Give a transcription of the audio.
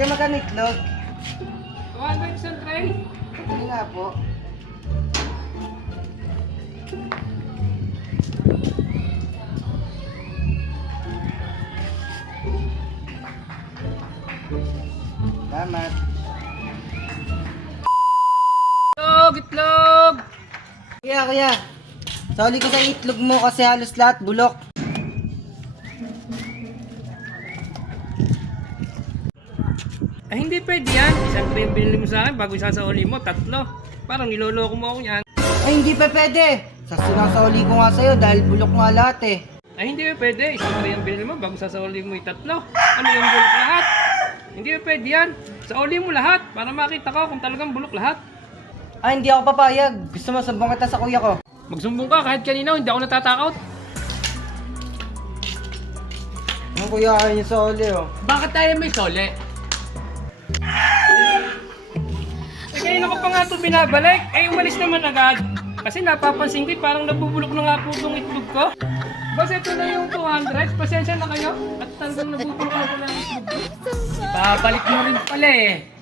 Kaya magkano itlog? 200 isang tray. Hindi nga po. Salamat. Itlog, itlog! Kuya. Sauli ko sa itlog mo kasi halos lahat bulok. Ay, hindi pwede yan. Isang tray yung binili mo sa akin bago isasauli mo, 3. Parang niloloko mo ako yan. Ay, hindi pa pwede. Sa sinasauli ko nga sa'yo dahil bulok nga lahat eh. Ay, hindi pwede. Isang tray yung binili mo bago sasauli mo 3. Ano yung bulok lahat? Hindi pwede yan. Sauli mo lahat para makita ko kung talagang bulok lahat. Ay, hindi ako papayag. Gusto mo sumbong kita sa kuya ko. Magsumbong ka kahit kanina, hindi ako natatakot. Ang kuya kayo niyo sa uli oh. Bakit tayo may sole? Eh, kanina ko pa nga ito binabalik. Eh, umalis naman agad. Kasi napapansin ko, parang nabubulok na nga po itong itlog ko. Boss, ito na yung 200. Pasensya na kayo. At talagang nabubulok na pala ang itlog ko. Babalik mo rin pala eh.